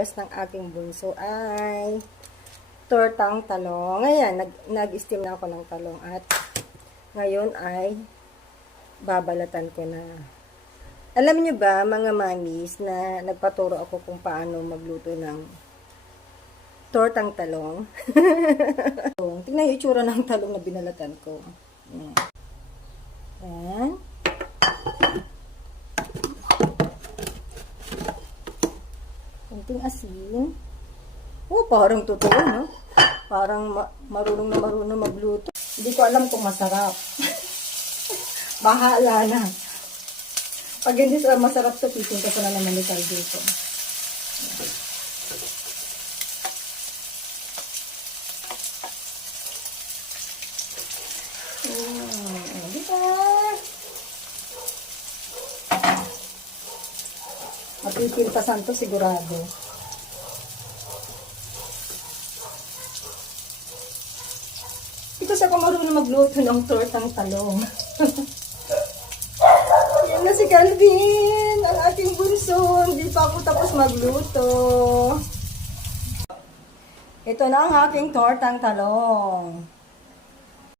First ng aking bunso ay tortang talong. Ngayon, nag-steam na ako ng talong at ngayon ay babalatan ko na. Alam niyo ba, mga mamis, na nagpaturo ako kung paano magluto ng tortang talong. Tingnan yung itsura ng talong na binalatan ko. Ayan. Kunting asin. Oh, parang totoo, no? Parang marunong na magluto. Hindi ko alam kung masarap. Bahala na. Pag hindi masarap to, pipunta ko na naman ni dito. Diba? Mapipintasan to sigurado. Kasi ako marunong magluto ng tortang talong. Yan na si Calvin, ang ating bunso. Hindi pa ako tapos magluto. Ito na ang aking tortang talong.